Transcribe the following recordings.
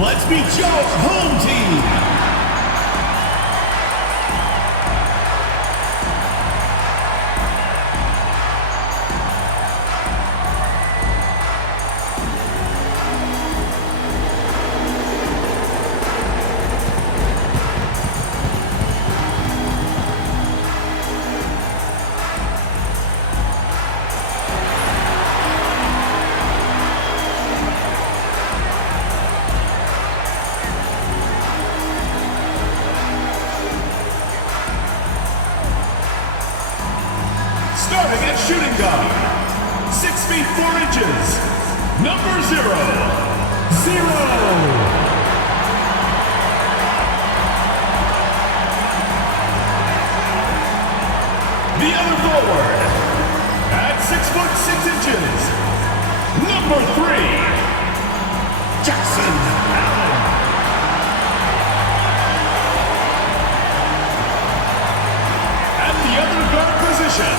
let's meet your home team. Starting at shooting guard, 6 feet 4 inches, number 0. The other forward, at 6 foot 6 inches, number 3, Jackson Allen. At the other guard position,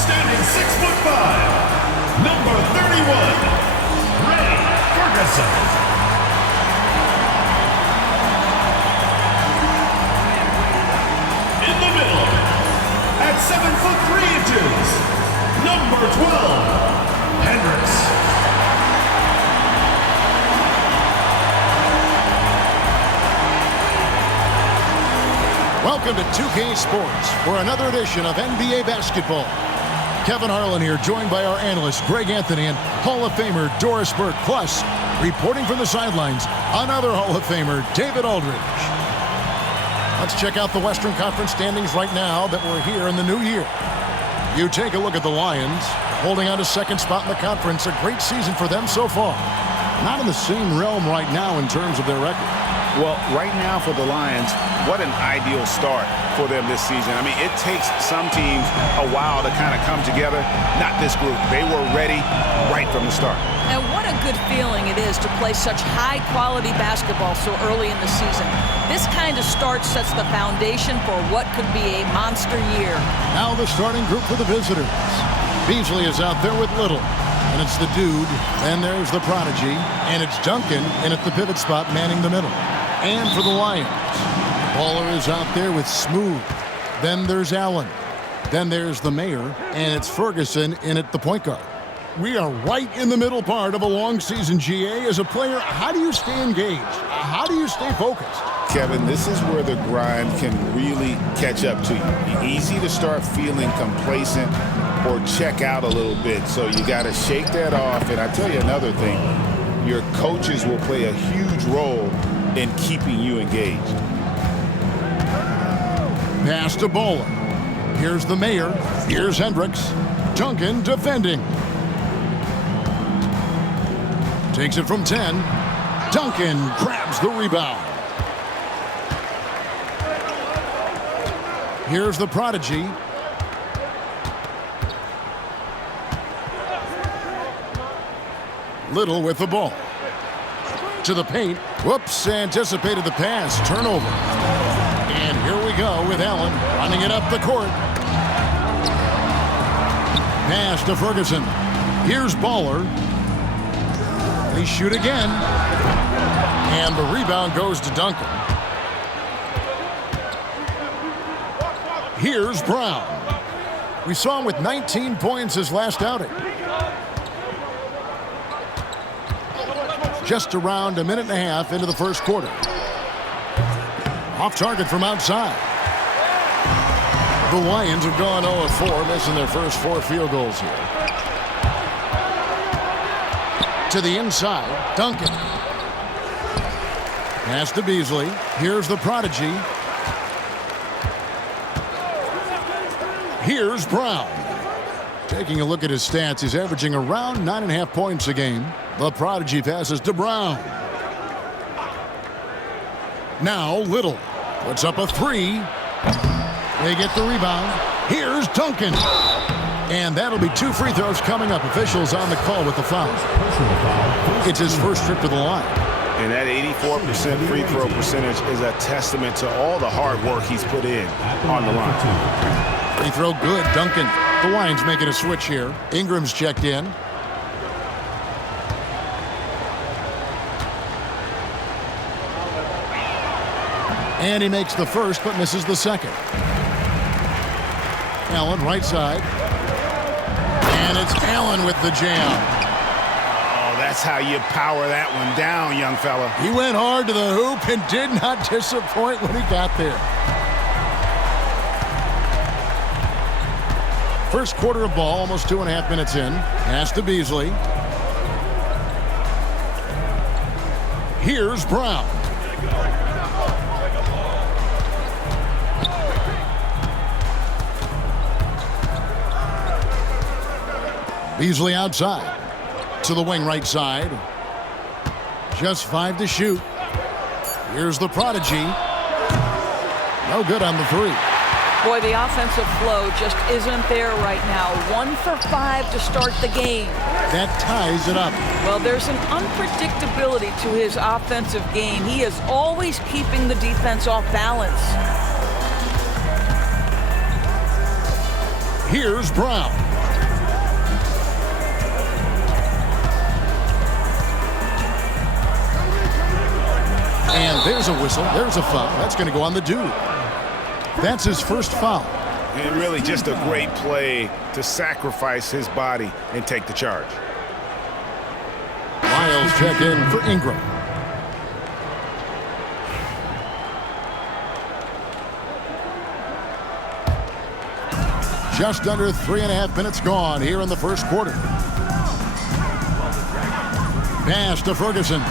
standing 6 foot 5, number 31, Ray Ferguson. In the middle, at 7 foot 3 inches, number 12, Hendricks. Welcome to 2K Sports for another edition of NBA basketball. Kevin Harlan here, joined by our analyst Greg Anthony and Hall of Famer Doris Burke. Plus, reporting from the sidelines, another Hall of Famer, David Aldridge. Let's check out the Western Conference standings right now that we're here in the new year. You take a look at the Lions, holding on to second spot in the conference. A great season for them so far. Not in the same realm right now in terms of their record. Well, right now for the Lions, what an ideal start for them this season. I mean, it takes some teams a while to kind of come together. Not this group. They were ready right from the start. And what a good feeling it is to play such high-quality basketball so early in the season. This kind of start sets the foundation for what could be a monster year. Now the starting group for the visitors. Beasley is out there with Little. And it's the dude. Then there's the prodigy. And it's Duncan in at the pivot spot manning the middle. And for the Lions, Baller is out there with Smooth. Then there's Allen. Then there's the mayor, and it's Ferguson in at the point guard. We are right in the middle part of a long season, GA. As a player, how do you stay engaged? How do you stay focused? Kevin, this is where the grind can really catch up to you. Easy to start feeling complacent or check out a little bit. So you got to shake that off. And I tell you another thing, your coaches will play a huge role in keeping you engaged. Pass to Baller. Here's the mayor. Here's Hendricks. Duncan defending. Takes it from 10. Duncan grabs the rebound. Here's the prodigy. Little with the ball. To the paint. Whoops, anticipated the pass. Turnover. And here we go with Allen running it up the court. Pass to Ferguson. Here's Baller. They shoot again. And the rebound goes to Duncan. Here's Brown. We saw him with 19 points his last outing. Just around a minute and a half into the first quarter. Off target from outside. The Lions have gone 0-4, missing their first 4 field goals here. To the inside, Duncan. Pass to Beasley. Here's the prodigy. Here's Brown. Taking a look at his stats, he's averaging around 9.5 points a game. The prodigy passes to Brown. Now Little puts up a 3. They get the rebound. Here's Duncan. And that'll be 2 free throws coming up. Officials on the call with the foul. It's his first trip to the line. And that 84% free throw percentage is a testament to all the hard work he's put in on the line. Free throw good, Duncan. The Lions making a switch here. Ingram's checked in. And he makes the first but misses the second. Allen right side. And it's Allen with the jam. That's how you power that one down, young fella. He went hard to the hoop and did not disappoint when he got there. First quarter of ball, almost 2.5 minutes in. Pass to Beasley. Here's Brown. Beasley outside. To the wing right side. Just 5 to shoot. Here's the prodigy. No good on the three. Boy, the offensive flow just isn't there right now. 1 for 5 to start the game. That ties it up. Well, there's an unpredictability to his offensive game. He is always keeping the defense off balance. Here's Brown. And there's a whistle. There's a foul. That's going to go on the dude. That's his first foul. And really just a great play to sacrifice his body and take the charge. Lyles check in for Ingram. Just under 3.5 minutes gone here in the first quarter. Pass to Ferguson.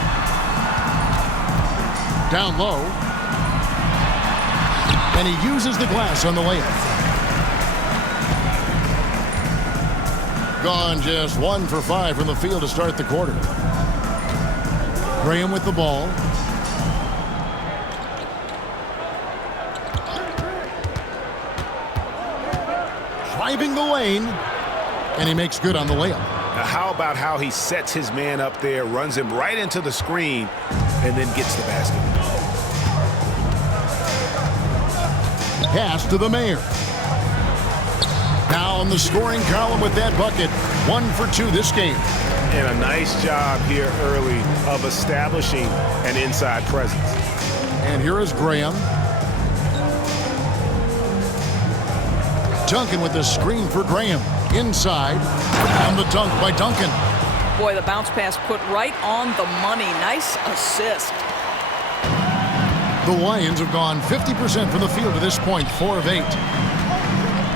Down low. And he uses the glass on the layup. Gone just 1 for 5 from the field to start the quarter. Graham with the ball. Driving the lane. And he makes good on the layup. Now how about how he sets his man up there, runs him right into the screen, and then gets the basket. Pass to the Mayor. Now on the scoring column with that bucket. 1 for 2 this game. And a nice job here early of establishing an inside presence. And here is Graham. Duncan with the screen for Graham. Inside. And the dunk by Duncan. Boy, the bounce pass put right on the money. Nice assist. The Lions have gone 50% from the field to this point, 4 of 8.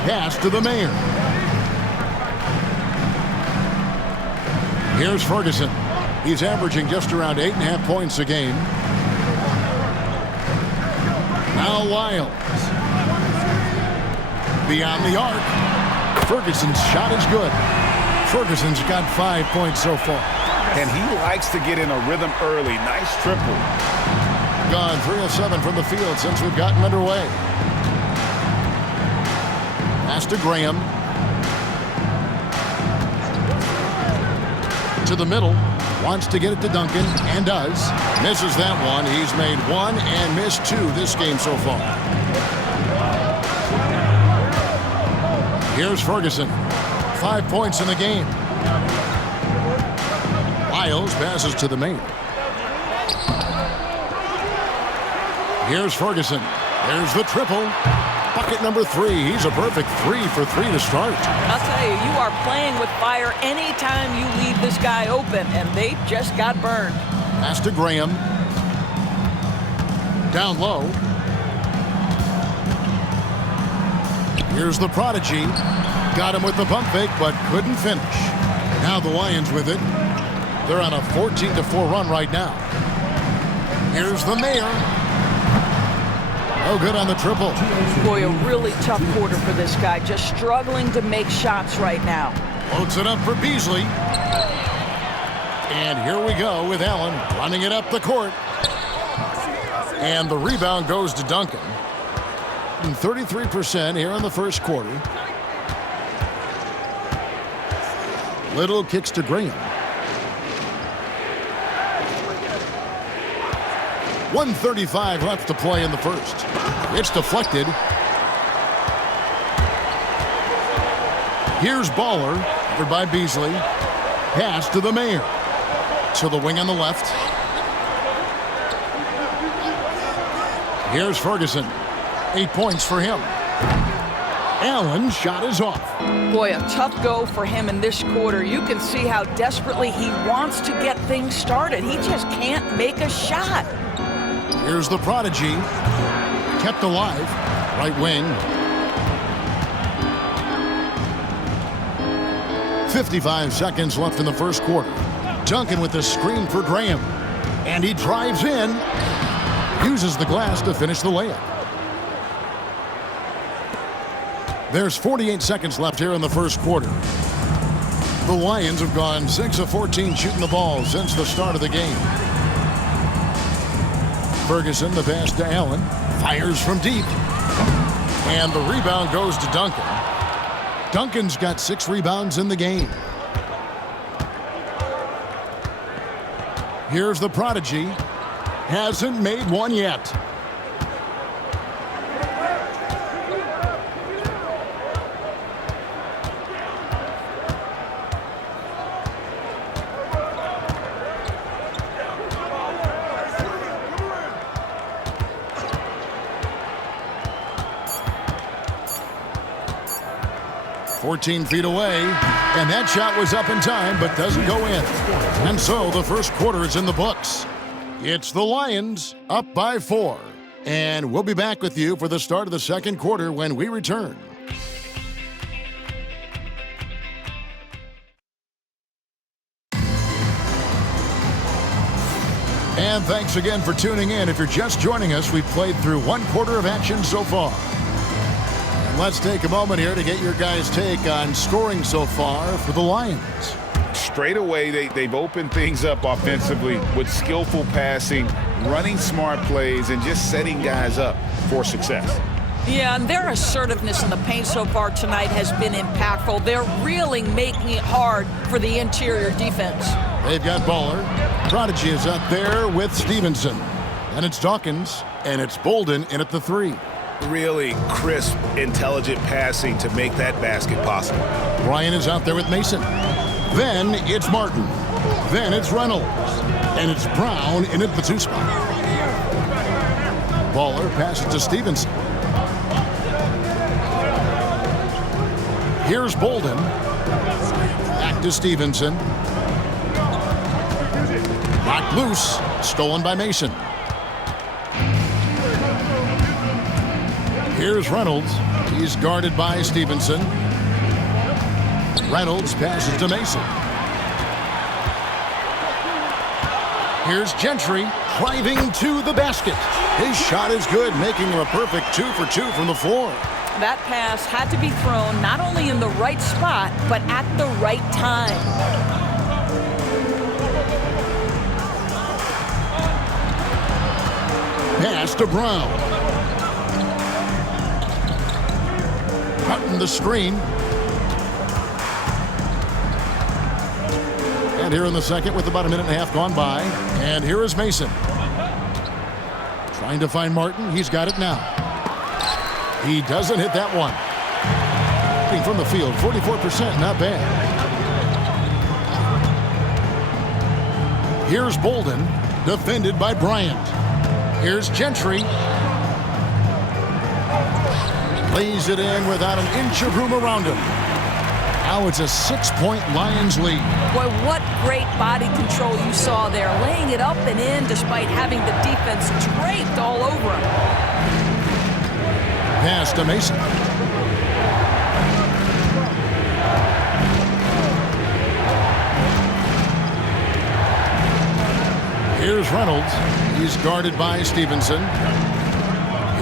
Pass to the Mayor. Here's Ferguson. He's averaging just around 8.5 points a game. Now Lyles. Beyond the arc. Ferguson's shot is good. Ferguson's got 5 points so far. And he likes to get in a rhythm early. Nice triple. Gone 3 of 7 from the field since we've gotten underway. Pass to Graham. To the middle. Wants to get it to Duncan, and does. Misses that one. He's made 1 and missed 2 this game so far. Here's Ferguson. 5 points in the game. Lyles passes to the Mayor. Here's Ferguson. There's the triple. Bucket number 3. He's a perfect 3 for 3 to start. I'll tell you, you are playing with fire anytime you leave this guy open, and they just got burned. Pass to Graham. Down low. Here's the prodigy. Got him with the pump fake, but couldn't finish. Now the Lions with it. They're on a 14-4 run right now. Here's the Mayor. Oh, good on the triple. Boy, a really tough quarter for this guy. Just struggling to make shots right now. Floats it up for Beasley. And here we go with Allen running it up the court. And the rebound goes to Duncan. 33% here in the first quarter. Little kicks to Graham. 1:35 left to play in the first. It's deflected. Here's Baller, covered by Beasley. Pass to the Mayor. To the wing on the left. Here's Ferguson. 8 points for him. Allen's shot is off. Boy, a tough go for him in this quarter. You can see how desperately he wants to get things started. He just can't make a shot. Here's the prodigy. Kept alive. Right wing. 55 seconds left in the first quarter. Duncan with the screen for Graham. And he drives in. Uses the glass to finish the layup. There's 48 seconds left here in the first quarter. The Lions have gone 6 of 14 shooting the ball since the start of the game. Ferguson, the pass to Allen. Fires from deep. And the rebound goes to Duncan. Duncan's got 6 rebounds in the game. Here's the prodigy. Hasn't made one yet. "14 feet away, and that shot was up in time but doesn't go in. And so the first quarter is in the books. It's the Lions up by 4. And we'll be back with you for the start of the second quarter when we return. And thanks again for tuning in. If you're just joining us, we've played through one quarter of action so far. And let's take a moment here to get your guys' take on scoring so far for the Lions. Straight away, they've opened things up offensively with skillful passing, running smart plays, and just setting guys up for success. Yeah, and their assertiveness in the paint so far tonight has been impactful. They're really making it hard for the interior defense. They've got Baller. Prodigy is up there with Stevenson. And it's Dawkins, and it's Bolden in at the 3. Really crisp, intelligent passing to make that basket possible. Ryan is out there with Mason. Then it's Martin. Then it's Reynolds. And it's Brown in at the 2 spot. Baller passes to Stevenson. Here's Bolden. Back to Stevenson. Knocked loose. Stolen by Mason. Here's Reynolds. He's guarded by Stevenson. Reynolds passes to Mason. Here's Gentry driving to the basket. His shot is good, making him a perfect 2 for 2 from the floor. That pass had to be thrown not only in the right spot, but at the right time. Pass to Brown. Cutting the screen. And here in the second with about a minute and a half gone by. And here is Mason. Trying to find Martin. He's got it now. He doesn't hit that one. From the field, 44%, not bad. Here's Bolden, defended by Bryant. Here's Gentry. Lays it in without an inch of room around him. Now it's a 6-point Lions lead. Boy, what great body control you saw there, laying it up and in despite having the defense draped all over him. Pass to Mason. Here's Reynolds. He's guarded by Stevenson.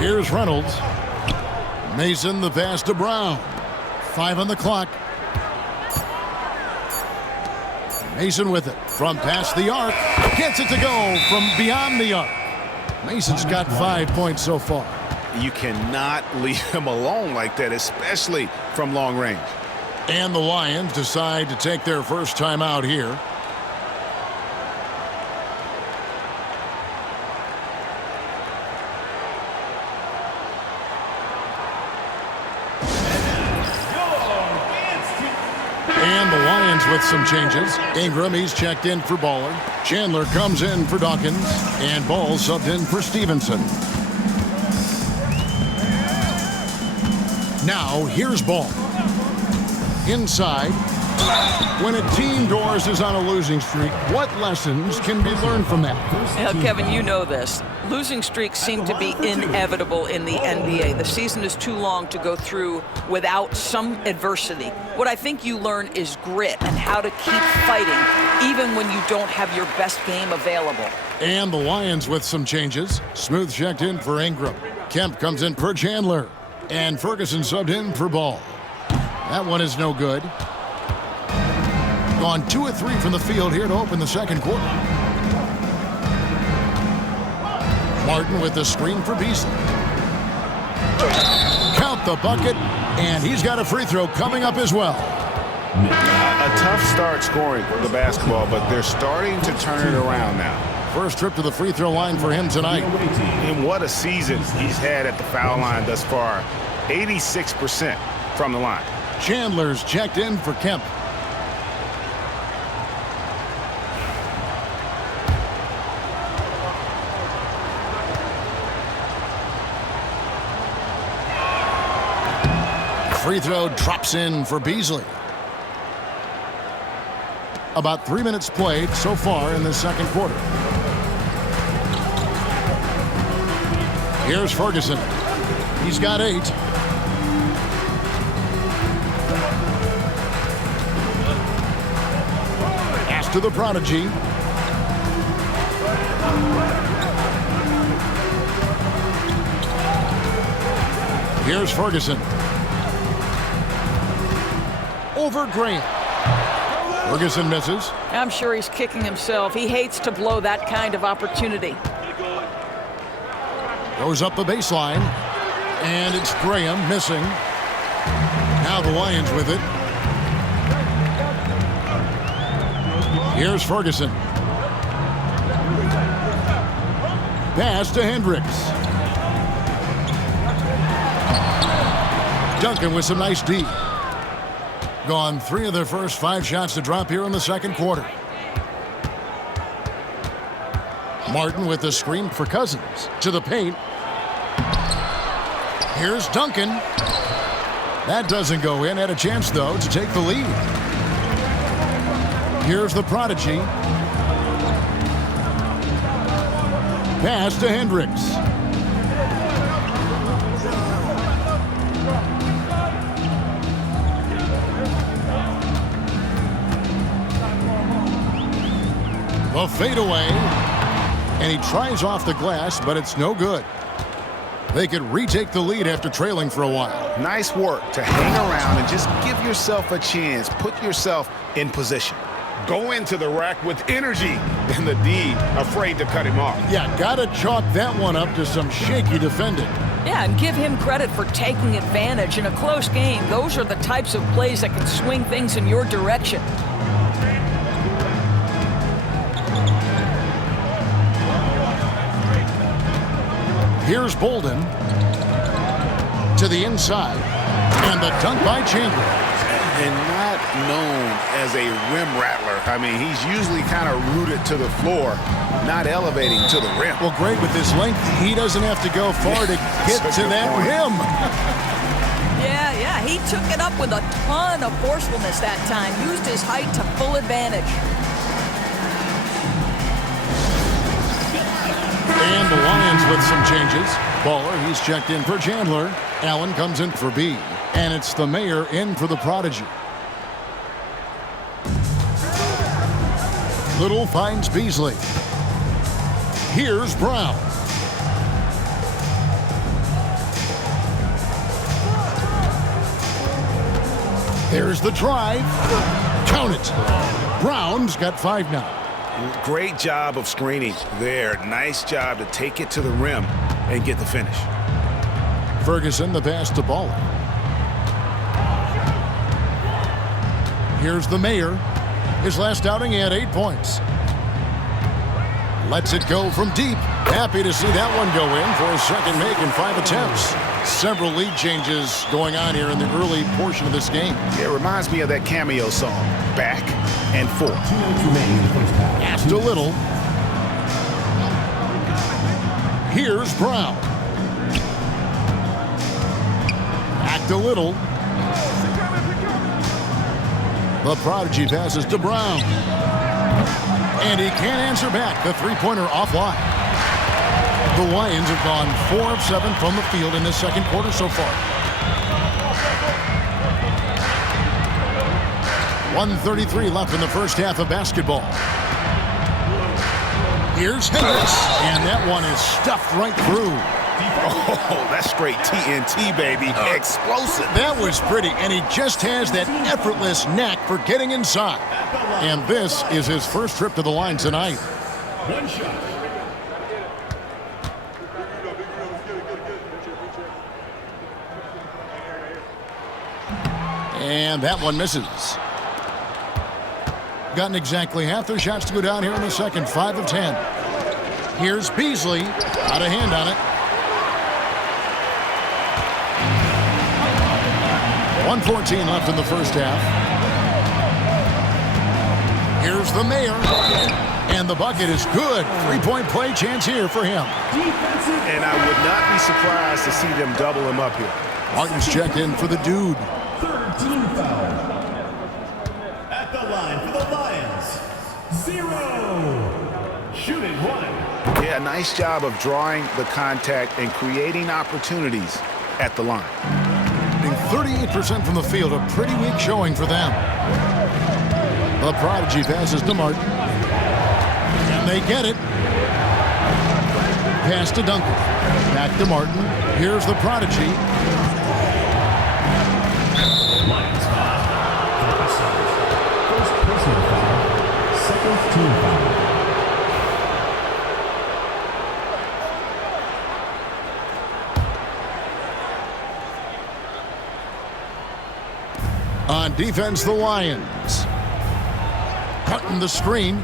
Here's Reynolds. Mason, the pass to Brown. 5 on the clock. Mason with it from past the arc. Gets it to go from beyond the arc. Mason's got 5 points so far. You cannot leave him alone like that, especially from long range. And the Lions decide to take their first time out here. And the Lions with some changes. Ingram, he's checked in for Baller. Chandler comes in for Dawkins. And Ball subbed in for Stevenson. Now, here's ball. Inside. When a team, Doris, is on a losing streak, what lessons can be learned from that? Well, Kevin, you know this. Losing streaks seem to be inevitable in the NBA. The season is too long to go through without some adversity. What I think you learn is grit and how to keep fighting even when you don't have your best game available. And the Lions with some changes. Smooth checked in for Ingram. Kemp comes in for Chandler. And Ferguson subbed in for Ball. That one is no good. Gone 2 of 3 from the field here to open the second quarter. Martin with the screen for Beasley. Count the bucket, and he's got a free throw coming up as well. A tough start scoring the basketball, but they're starting to turn it around now. First trip to the free throw line for him tonight. And what a season he's had at the foul line thus far. 86% from the line. Chandler's checked in for Kemp. Free throw drops in for Beasley. About 3 minutes played so far in the second quarter. Here's Ferguson. He's got 8. Pass to the prodigy. Here's Ferguson. Over Graham. Ferguson misses. I'm sure he's kicking himself. He hates to blow that kind of opportunity. Goes up the baseline. And it's Graham missing. Now the Lions with it. Here's Ferguson. Pass to Hendricks. Duncan with some nice D. Gone 3 of their first 5 shots to drop here in the second quarter. Martin with the screen for Cousins. To the paint. Here's Duncan. That doesn't go in. Had a chance, though, to take the lead. Here's the prodigy. Pass to Hendricks. The fadeaway, and he tries off the glass, but it's no good. They could retake the lead after trailing for a while. Nice work to hang around and just give yourself a chance. Put yourself in position. Go into the rack with energy, and the D afraid to cut him off. Yeah, gotta chalk that one up to some shaky defending. Yeah, and give him credit for taking advantage in a close game. Those are the types of plays that can swing things in your direction. Here's Bolden to the inside, and the dunk by Chandler. And not known as a rim rattler. I mean, he's usually kind of rooted to the floor, not elevating to the rim. Well, great with his length. He doesn't have to go far to get to that rim. Yeah, he took it up with a ton of forcefulness that time. Used his height to full advantage. And the Lions with some changes. Baller, he's checked in for Chandler. Allen comes in for B. And it's the mayor in for the prodigy. Little finds Beasley. Here's Brown. There's the drive. Count it. Brown's got 5 now. Great job of screening there. Nice job to take it to the rim and get the finish. Ferguson, the pass to Baller. Here's the mayor. His last outing, he had 8 points. Lets it go from deep. Happy to see that one go in for his second make in 5 attempts. Several lead changes going on here in the early portion of this game. It reminds me of that cameo song, Back and Forth. Asked a little. Here's Brown. Back to Little. The prodigy passes to Brown. And he can't answer back. The three-pointer offline. The Lions have gone 4 of 7 from the field in the second quarter so far. 1:33 left in the first half of basketball. Here's Hendricks, and that one is stuffed right through. Oh, that's straight TNT, baby. Explosive. That was pretty, and he just has that effortless knack for getting inside. And this is his first trip to the line tonight. One shot. And that one misses. Gotten exactly half their shots to go down here in the second, 5 of 10. Here's Beasley, out of hand on it. 1:14 left in the first half. Here's the Mayor, and the bucket is good. Three-point play chance here for him. And I would not be surprised to see them double him up here. Martin's checked in for the dude. Third team foul. At the line for the Lions, 0. Shooting 1. Yeah, nice job of drawing the contact and creating opportunities at the line. 38% from the field, a pretty weak showing for them. The prodigy passes to Martin. And they get it. Pass to Duncan. Back to Martin. Here's the prodigy. Lions foul. First personal foul. Second team foul. On defense, the Lions. Cutting the screen.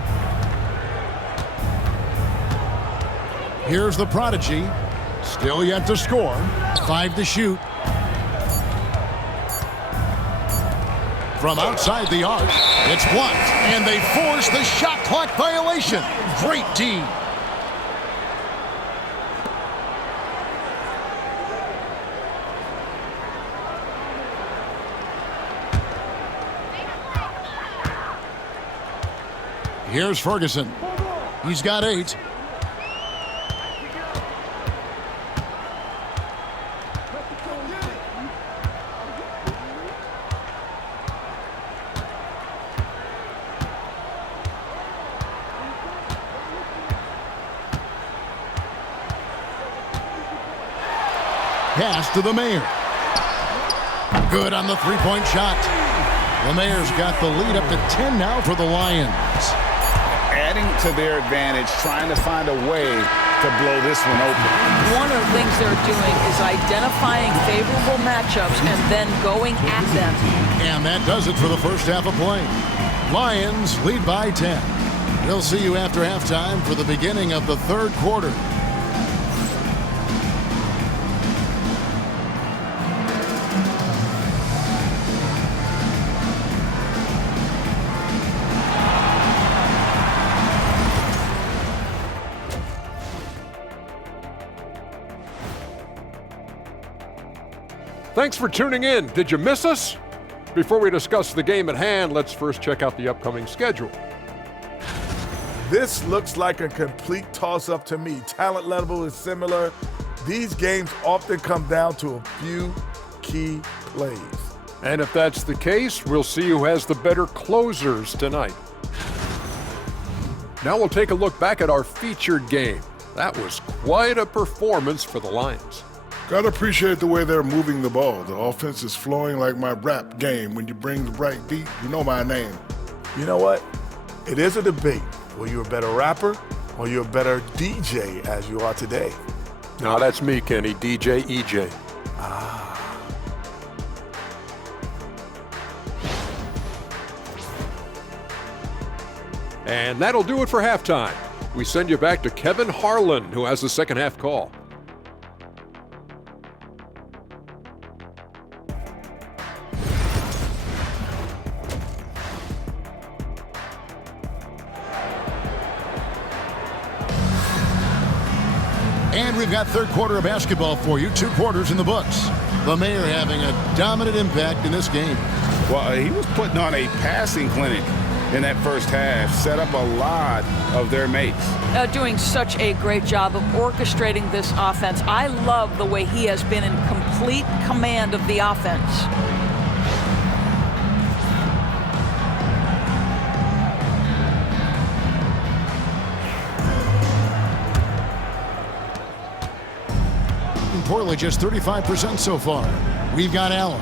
Here's the prodigy. Still yet to score. 5 to shoot. From outside the arc, it's blocked, and they force the shot clock violation. Great D. Here's Ferguson. He's got 8. Pass to the Mayor. Good on the three-point shot. The Mayor's got the lead up to 10 now for the Lions. Adding to their advantage, trying to find a way to blow this one open. One of the things they're doing is identifying favorable matchups and then going at them. And that does it for the first half of play. Lions lead by 10. We'll see you after halftime for the beginning of the third quarter. Thanks for tuning in. Did you miss us? Before we discuss the game at hand, let's first check out the upcoming schedule. This looks like a complete toss-up to me. Talent level is similar. These games often come down to a few key plays. And if that's the case, we'll see who has the better closers tonight. Now we'll take a look back at our featured game. That was quite a performance for the Lions. Gotta appreciate the way they're moving the ball. The offense is flowing like my rap game. When you bring the right beat, you know my name. You know what? It is a debate. Were you a better rapper or you're a better DJ as you are today? No, that's me, Kenny, DJ EJ. And that'll do it for halftime. We send you back to Kevin Harlan, who has the second half call. And we've got third quarter of basketball for you. 2 quarters in the books. The Mayor having a dominant impact in this game. Well, he was putting on a passing clinic in that first half, set up a lot of their mates. Doing such a great job of orchestrating this offense. I love the way he has been in complete command of the offense. Poorly, just 35% so far. We've got Allen.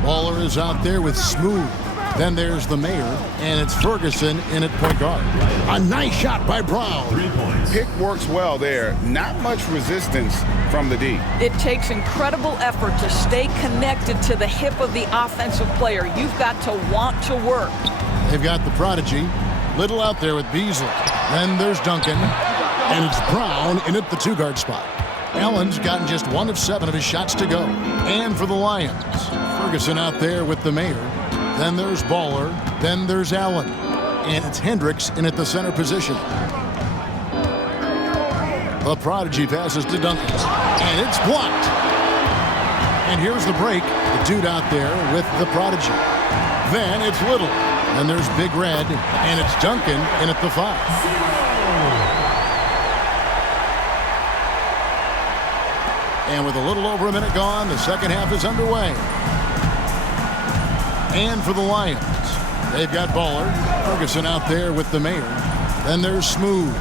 Baller is out there with Smooth. Then there's the Mayor, and it's Ferguson in at point guard. A nice shot by Brown. 3 points. Pick works well there. Not much resistance from the D. It takes incredible effort to stay connected to the hip of the offensive player. You've got to want to work. They've got the prodigy. Little out there with Beasley. Then there's Duncan, and it's Brown in at the two-guard spot. Allen's gotten just 1 of 7 of his shots to go. And for the Lions, Ferguson out there with the Mayor. Then there's Baller. Then there's Allen. And it's Hendricks in at the center position. The prodigy passes to Duncan. And it's blocked. And here's the break. The dude out there with the prodigy. Then it's Little. And there's Big Red. And it's Duncan in at the 5. And with a little over a minute gone, the second half is underway. And for the Lions, they've got Baller. Ferguson out there with the Mayor. Then there's Smooth.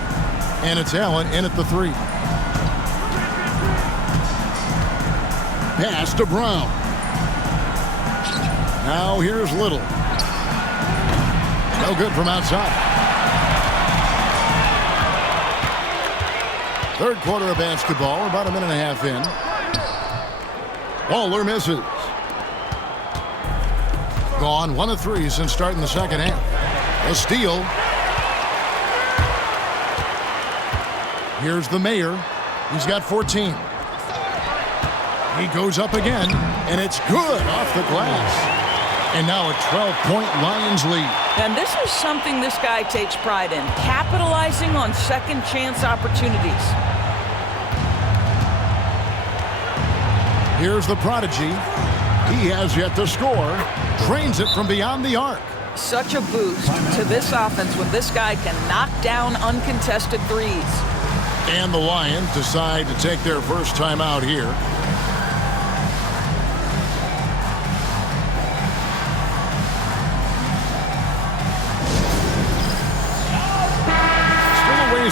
And it's Allen in at the 3. Pass to Brown. Now here's Little. No good from outside. Third quarter of basketball, about a minute and a half in. Baller misses. Gone 1 of 3 since starting the second half. A steal. Here's the Mayor. He's got 14. He goes up again, and it's good off the glass. And now a 12-point Lions lead. And this is something this guy takes pride in, capitalizing on second chance opportunities. Here's the prodigy. He has yet to score. Drains it from beyond the arc. Such a boost to this offense when this guy can knock down uncontested threes. And the Lions decide to take their first time out here.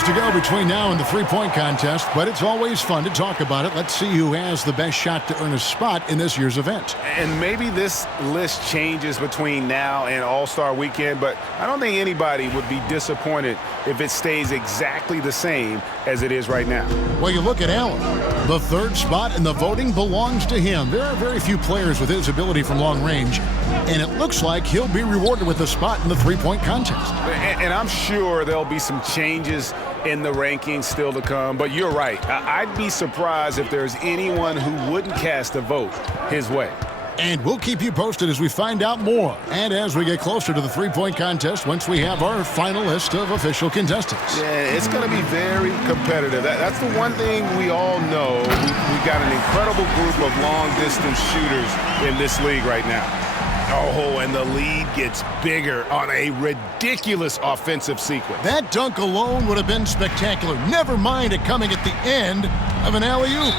To go between now and the three-point contest, but it's always fun to talk about it. Let's see who has the best shot to earn a spot in this year's event. And maybe this list changes between now and All-Star Weekend, but I don't think anybody would be disappointed if it stays exactly the same as it is right now. Well, you look at Allen. The third spot in the voting belongs to him. There are very few players with his ability from long range, and it looks like he'll be rewarded with a spot in the three-point contest. And I'm sure there'll be some changes in the rankings still to come, but you're right. I'd be surprised if there's anyone who wouldn't cast a vote his way. And we'll keep you posted as we find out more and as we get closer to the three-point contest once we have our final list of official contestants. Yeah, it's going to be very competitive. That's the one thing we all know. We've got an incredible group of long-distance shooters in this league right now. Oh, and the lead gets bigger on a ridiculous offensive sequence. That dunk alone would have been spectacular. Never mind it coming at the end of an alley-oop.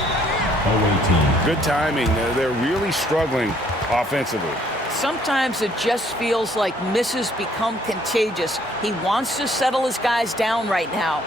Good timing. They're really struggling offensively. Sometimes it just feels like misses become contagious. He wants to settle his guys down right now.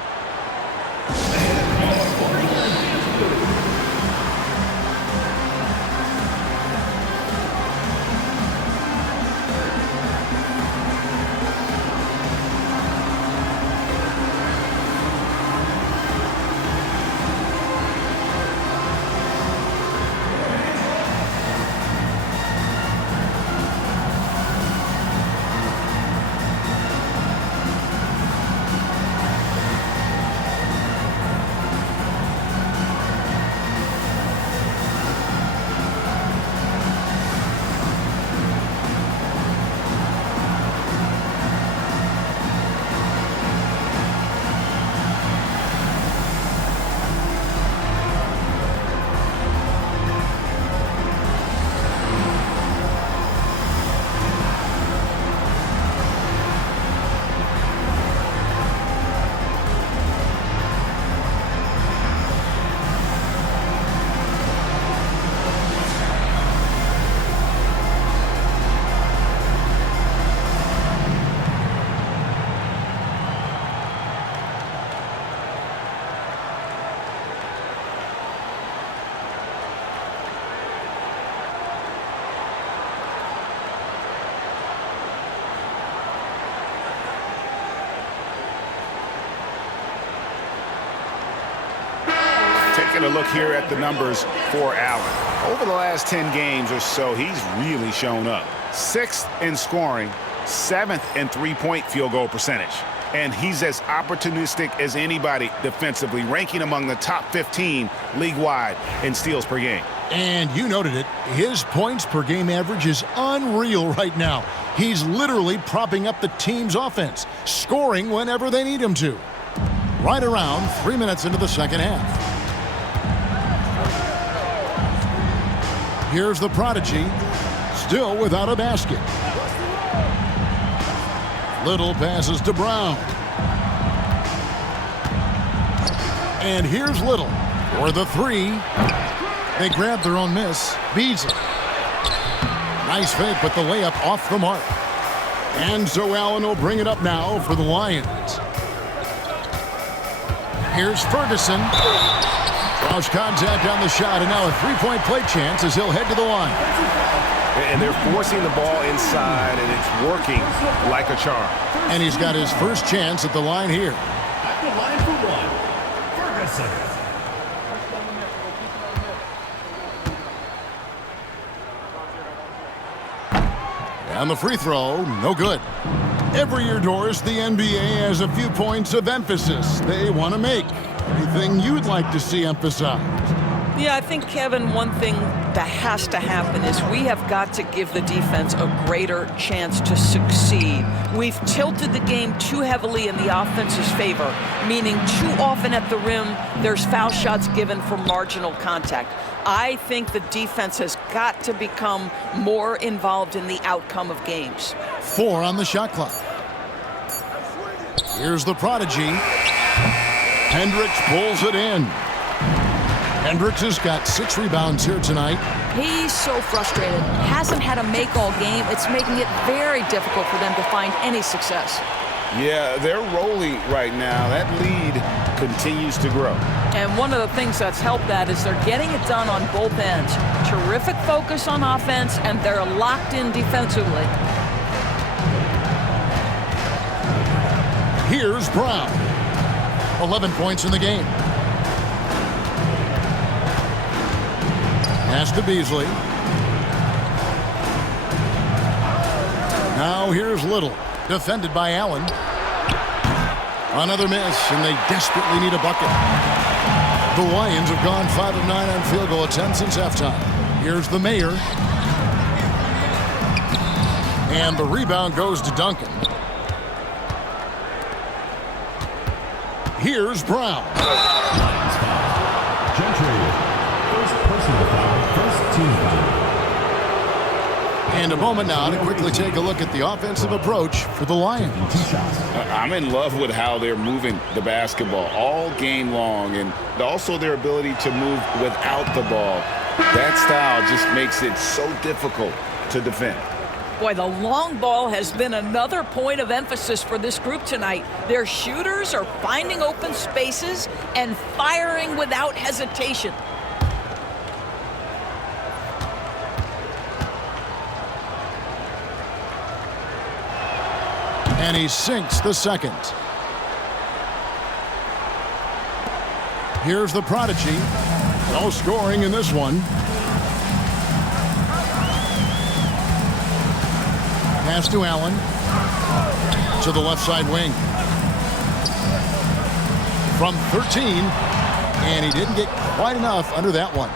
taking a look here at the numbers for Allen. Over the last 10 games or so, he's really shown up. 6th in scoring, 7th in three-point field goal percentage. And he's as opportunistic as anybody defensively, ranking among the top 15 league-wide in steals per game. And you noted it, his points per game average is unreal right now. He's literally propping up the team's offense, scoring whenever they need him to. Right around 3 minutes into the second half. Here's the prodigy, still without a basket. Little passes to Brown. And here's Little for the three. They grab their own miss. Beasley. Nice fake, but the layup off the mark. And so Allen will bring it up now for the Lions. Here's Ferguson. Draws contact on the shot, and now a three-point play chance as he'll head to the line. And they're forcing the ball inside, and it's working like a charm. And he's got his first chance at the line here. At the line for one, Ferguson. And the free throw, no good. Every year, Doris, the NBA has a few points of emphasis they want to make. Anything you'd like to see emphasized? Yeah, I think, Kevin, one thing that has to happen is we have got to give the defense a greater chance to succeed. We've tilted the game too heavily in the offense's favor, meaning too often at the rim, there's foul shots given for marginal contact. I think the defense has got to become more involved in the outcome of games. 4 on the shot clock. Here's the prodigy. Hendricks pulls it in. Hendricks has got 6 rebounds here tonight. He's so frustrated. Hasn't had a make all game. It's making it very difficult for them to find any success. Yeah, they're rolling right now. That lead continues to grow. And one of the things that's helped that is they're getting it done on both ends. Terrific focus on offense, and they're locked in defensively. Here's Brown. 11 points in the game. Pass to Beasley. Now here's Little. Defended by Allen. Another miss, and they desperately need a bucket. The Lions have gone 5 of 9 on field goal attempts since halftime. Here's the mayor. And the rebound goes to Duncan. Here's Brown. Lions foul. Gentry. First personal foul. First team foul. And a moment now to quickly take a look at the offensive approach for the Lions. I'm in love with how they're moving the basketball all game long, and also their ability to move without the ball. That style just makes it so difficult to defend. Boy, the long ball has been another point of emphasis for this group tonight. Their shooters are finding open spaces and firing without hesitation. And he sinks the second. Here's the prodigy. No scoring in this one. Pass to Allen. To the left side wing. From 13. And he didn't get quite enough under that one.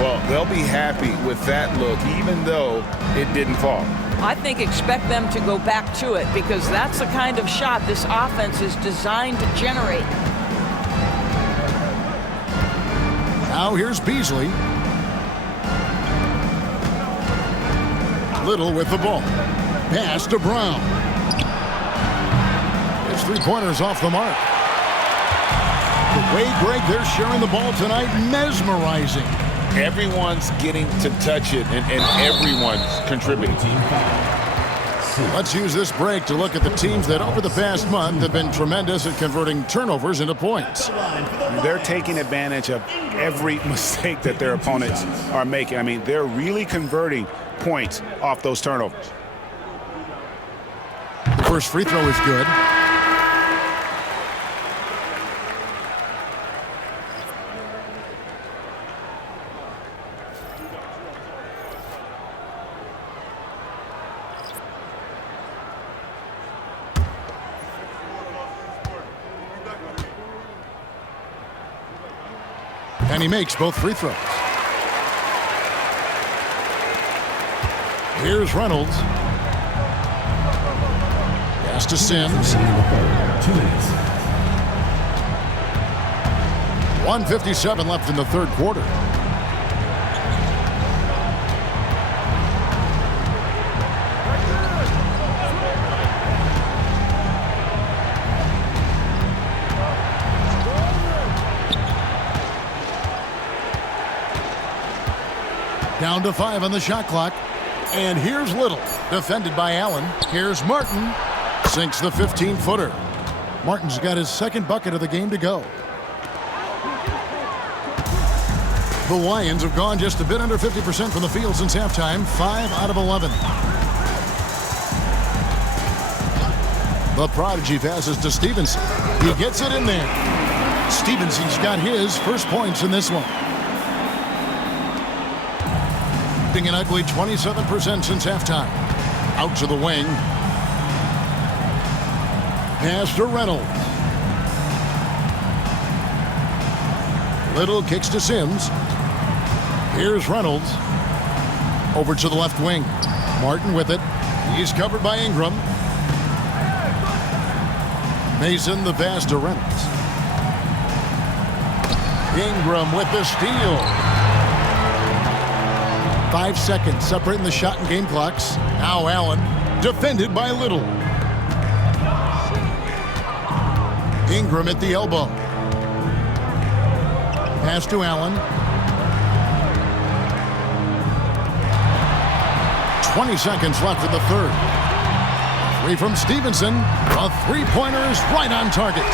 Well, they'll be happy with that look, even though it didn't fall. I think expect them to go back to it because that's the kind of shot this offense is designed to generate. Now here's Beasley. Little with the ball. Pass to Brown. His three-pointer's off the mark. The way, Greg, they're sharing the ball tonight, mesmerizing. Everyone's getting to touch it, and everyone's contributing. Let's use this break to look at the teams that over the past month have been tremendous at converting turnovers into points. They're taking advantage of every mistake that their opponents are making. I mean, they're really converting points off those turnovers. The first free throw is good. And he makes both free throws. Here's Reynolds. Pass to Sims. 2 minutes. 1:57 left in the third quarter. Down to 5 on the shot clock. And here's Little, defended by Allen. Here's Martin, sinks the 15-footer. Martin's got his second bucket of the game to go. The Lions have gone just a bit under 50% from the field since halftime, 5 out of 11. The prodigy passes to Stevenson. He gets it in there. Stevenson's got his first points in this one. An ugly 27% since halftime. Out to the wing. Pass to Reynolds. Little kicks to Sims. Here's Reynolds. Over to the left wing. Martin with it. He's covered by Ingram. Mason the pass to Reynolds. Ingram with the steal. 5 seconds separating the shot and game clocks. Now Allen, defended by Little. Ingram at the elbow. Pass to Allen. 20 seconds left in the third. Three from Stevenson. A three-pointer is right on target.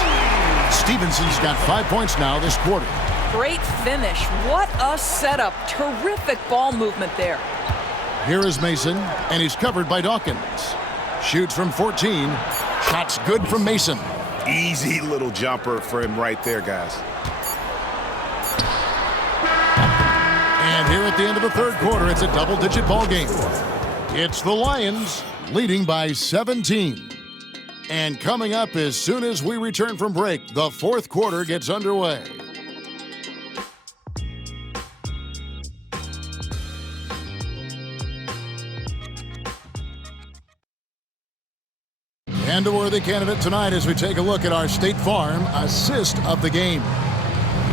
Stevenson's got 5 points now this quarter. Great finish. What a setup. Terrific ball movement there. Here is Mason, and he's covered by Dawkins. Shoots from 14. Shots good from Mason. Easy little jumper for him right there, guys. And here at the end of the third quarter, it's a double-digit ball game. It's the Lions leading by 17. And coming up as soon as we return from break, the fourth quarter gets underway. And a worthy candidate tonight as we take a look at our State Farm assist of the game.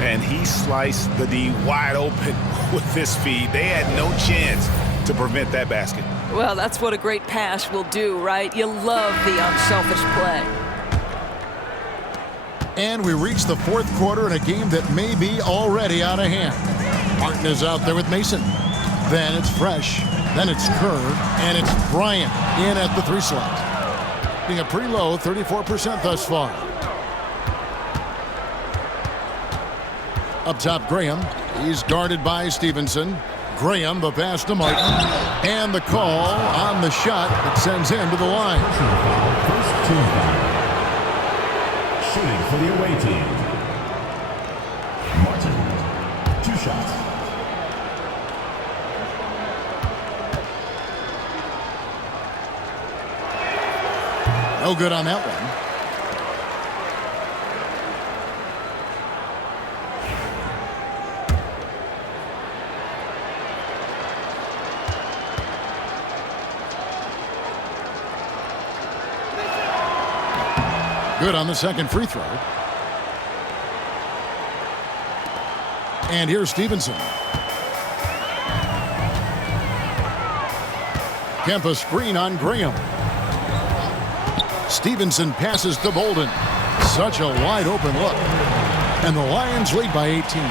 And he sliced the D wide open with this feed. They had no chance to prevent that basket. Well, that's what a great pass will do, right? You love the unselfish play. And we reach the fourth quarter in a game that may be already out of hand. Martin is out there with Mason. Then it's Fresh. Then it's Kerr. And it's Bryant in at the 3 slot. Being a pretty low 34% thus far. Up top, Graham. He's guarded by Stevenson. Graham, the pass to Martin. And the call on the shot that sends him to the line. First team foul. Shooting for the away team. Martin, 2 shots. No good on that one. Good on the second free throw. And here's Stevenson. Kempa screen on Graham. Stevenson passes to Bolden. Such a wide open look. And the Lions lead by 18.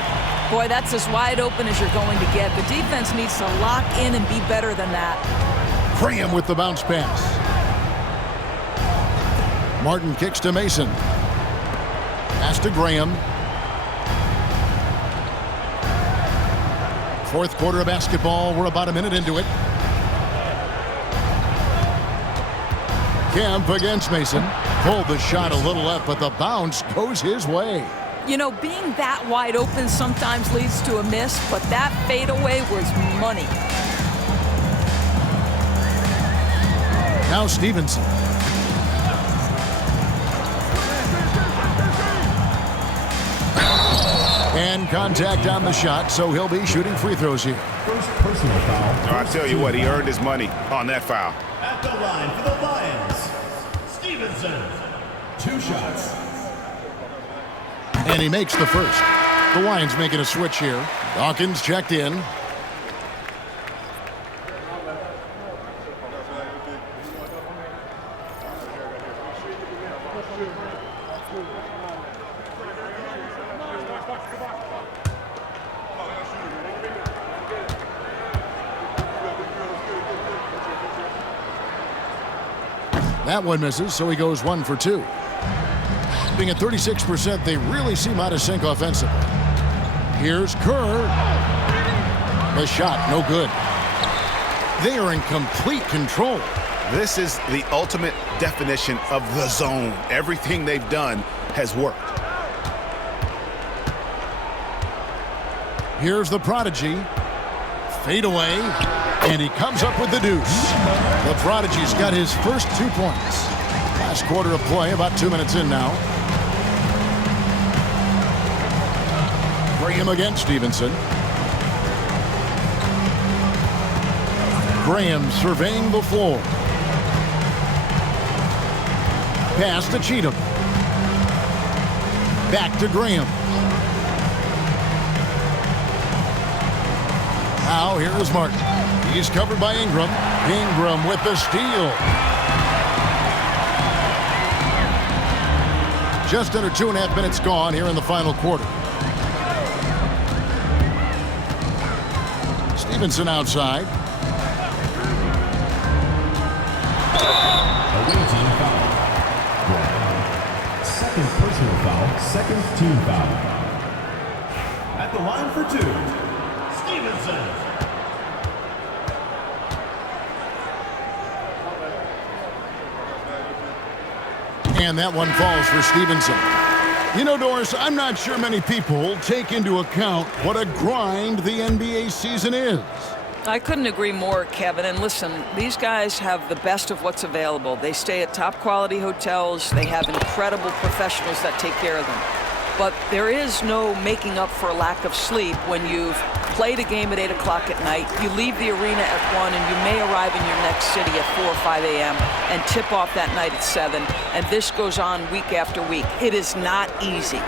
Boy, that's as wide open as you're going to get. The defense needs to lock in and be better than that. Graham with the bounce pass. Martin kicks to Mason. Pass to Graham. Fourth quarter of basketball. We're about a minute into it. Kemp against Mason. Pulled the shot a little left, but the bounce goes his way. You know, being that wide open sometimes leads to a miss, but that fadeaway was money. Now Stevenson. And contact on the shot, so he'll be shooting free throws here. First personal foul. I tell you what, he earned his money on that foul. At the line for the Lions, Stevenson. 2 shots. And he makes the first. The Lions making a switch here. Dawkins checked in. That one misses, so he goes 1 for 2. Being at 36%, they really seem out of sync offensively. Here's Kerr. The shot, no good. They are in complete control. This is the ultimate definition of the zone. Everything they've done has worked. Here's the prodigy. Fade away. And he comes up with the deuce. The prodigy's got his first 2 points. Last quarter of play, about 2 minutes in now. Graham against Stevenson. Graham surveying the floor. Pass to Cheatham. Back to Graham. Now here is Martin. He's covered by Ingram. Ingram with the steal. Just under 2.5 minutes gone here in the final quarter. Stevenson outside. Away team foul. Second personal foul, second team foul. At the line for 2, Stevenson. And that one falls for Stevenson. You know, Doris, I'm not sure many people take into account what a grind the NBA season is. I couldn't agree more, Kevin. And listen, these guys have the best of what's available. They stay at top quality hotels. They have incredible professionals that take care of them. But there is no making up for a lack of sleep when you've played a game at 8 o'clock at night, you leave the arena at 1, and you may arrive in your next city at 4 or 5 a.m. and tip off that night at 7. And this goes on week after week. It is not easy.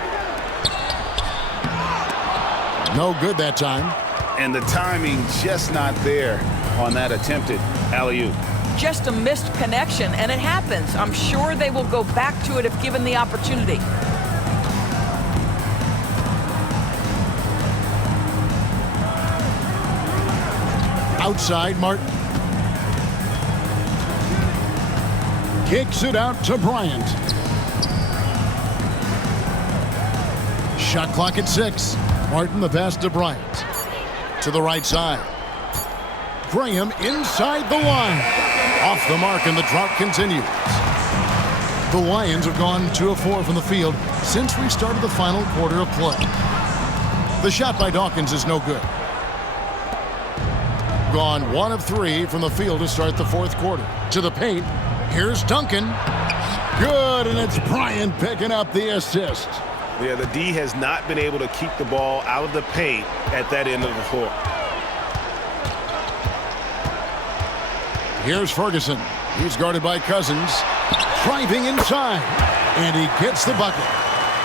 No good that time. And the timing just not there on that attempted alley-oop. Just a missed connection, and it happens. I'm sure they will go back to it if given the opportunity. Outside, Martin. Kicks it out to Bryant. Shot clock at 6. Martin the pass to Bryant. To the right side. Graham inside the line. Off the mark, and the drought continues. The Lions have gone 2 of 4 from the field since we started the final quarter of play. The shot by Dawkins is no good. Gone 1 of 3 from the field to start the 4th quarter. To the paint. Here's Duncan. Good, and it's Bryant picking up the assist. Yeah, the D has not been able to keep the ball out of the paint at that end of the floor. Here's Ferguson. He's guarded by Cousins. Driving inside. And he gets the bucket.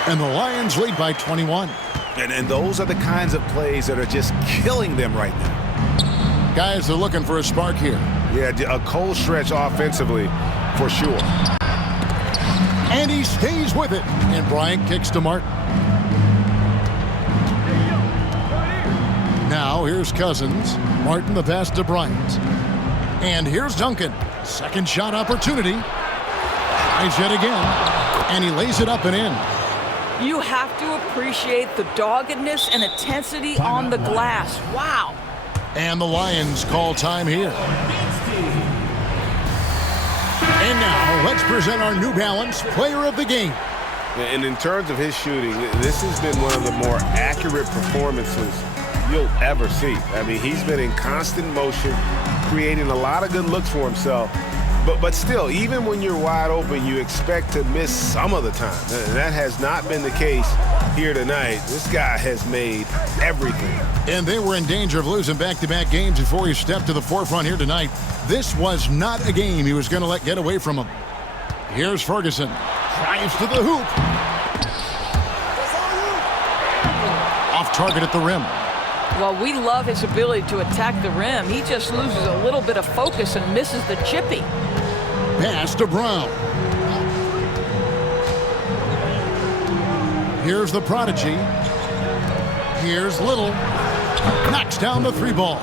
And the Lions lead by 21. And those are the kinds of plays that are just killing them right now. Guys are looking for a spark here. Yeah, a cold stretch offensively for sure. And he stays with it. And Bryant kicks to Martin. Now here's Cousins. Martin the pass to Bryant. And here's Duncan. Second shot opportunity. Tries yet again. And he lays it up and in. You have to appreciate the doggedness and intensity on the glass. Wow. And the Lions call time here. And now let's present our New Balance Player of the Game. And in terms of his shooting, this has been one of the more accurate performances you'll ever see. I mean, he's been in constant motion, creating a lot of good looks for himself, But still, even when you're wide open, you expect to miss some of the time. And that has not been the case here tonight. This guy has made everything. And they were in danger of losing back-to-back games before he stepped to the forefront here tonight. This was not a game he was going to let get away from him. Here's Ferguson. Drives to the hoop. Off target at the rim. Well, we love his ability to attack the rim. He just loses a little bit of focus and misses the chippy. Pass to Brown. Here's the prodigy. Here's Little. Knocks down the 3-ball.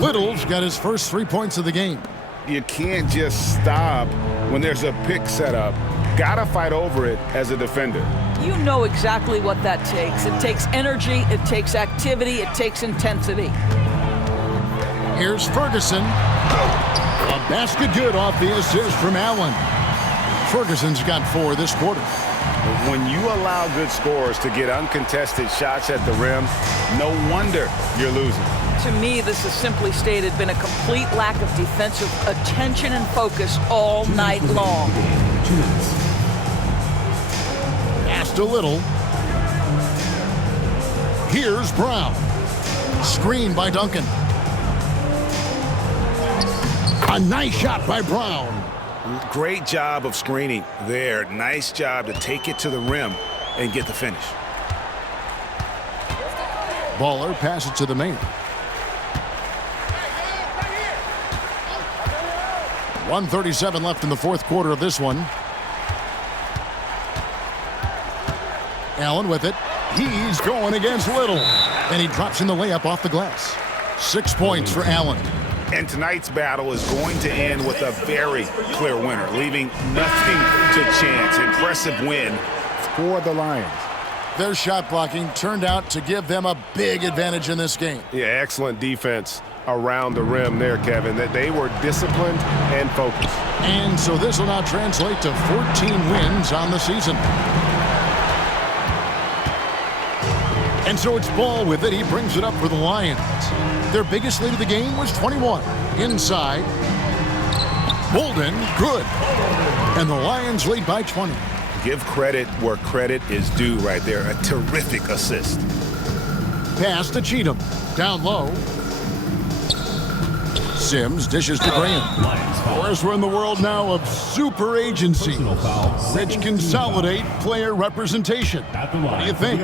Little's got his first 3 points of the game. You can't just stop when there's a pick set up. Gotta fight over it as a defender. You know exactly what that takes. It takes energy, it takes activity, it takes intensity. Here's Ferguson. A basket good off the assist from Allen. Ferguson's got 4 this quarter. When you allow good scorers to get uncontested shots at the rim, no wonder you're losing. To me, this has simply stated been a complete lack of defensive attention and focus all night long. Pass to Little. Here's Brown. Screen by Duncan. A nice shot by Brown. Great job of screening there. Nice job to take it to the rim and get the finish. Baller passes to the main. 1:37 left in the fourth quarter of this one. Allen with it. He's going against Little. And he drops in the layup off the glass. 6 points for Allen. And tonight's battle is going to end with a very clear winner, leaving nothing to chance. Impressive win for the Lions. Their shot blocking turned out to give them a big advantage in this game. Yeah, excellent defense around the rim there, Kevin. That they were disciplined and focused. And so this will now translate to 14 wins on the season. And so it's Ball with it. He brings it up for the Lions. Their biggest lead of the game was 21. Inside. Bolden, good. And the Lions lead by 20. Give credit where credit is due right there. A terrific assist. Pass to Cheatham. Down low. Sims dishes to Graham. Of course, we're in the world now of super agency, which consolidate player representation. What do you think?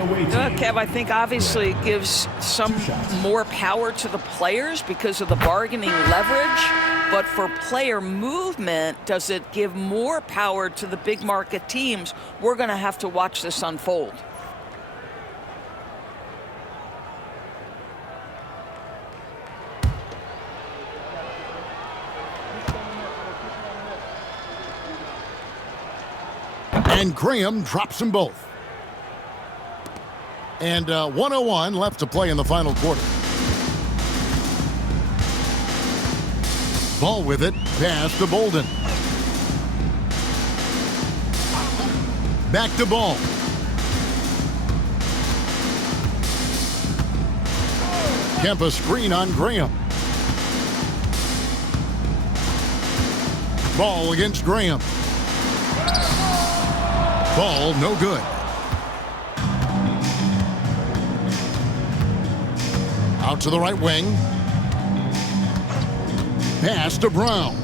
Kev, I think obviously it gives some more power to the players because of the bargaining leverage. But for player movement, does it give more power to the big market teams? We're going to have to watch this unfold. And Graham drops them both. And 1:01 left to play in the final quarter. Ball with it. Pass to Bolden. Back to Ball. Kempa screen on Graham. Ball against Graham. Ball no good. Out to the right wing. Pass to Brown.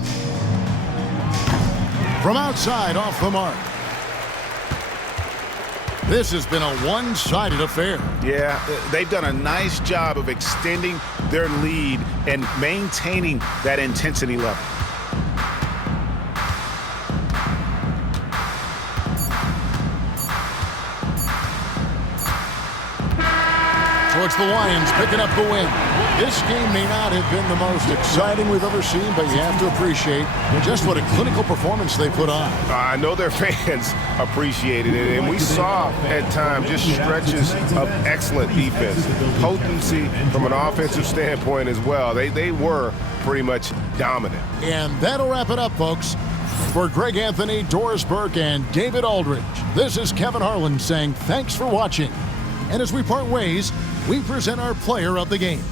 From outside, off the mark. This has been a one-sided affair. Yeah, they've done a nice job of extending their lead and maintaining that intensity level. So it's the Lions picking up the win. This game may not have been the most exciting we've ever seen, but you have to appreciate just what a clinical performance they put on. I know their fans appreciated it, and we saw at times just stretches of excellent defense. Potency from an offensive standpoint as well. They were pretty much dominant. And that'll wrap it up, folks. For Greg Anthony, Doris Burke, and David Aldridge, this is Kevin Harlan saying thanks for watching. And as we part ways, we present our player of the game.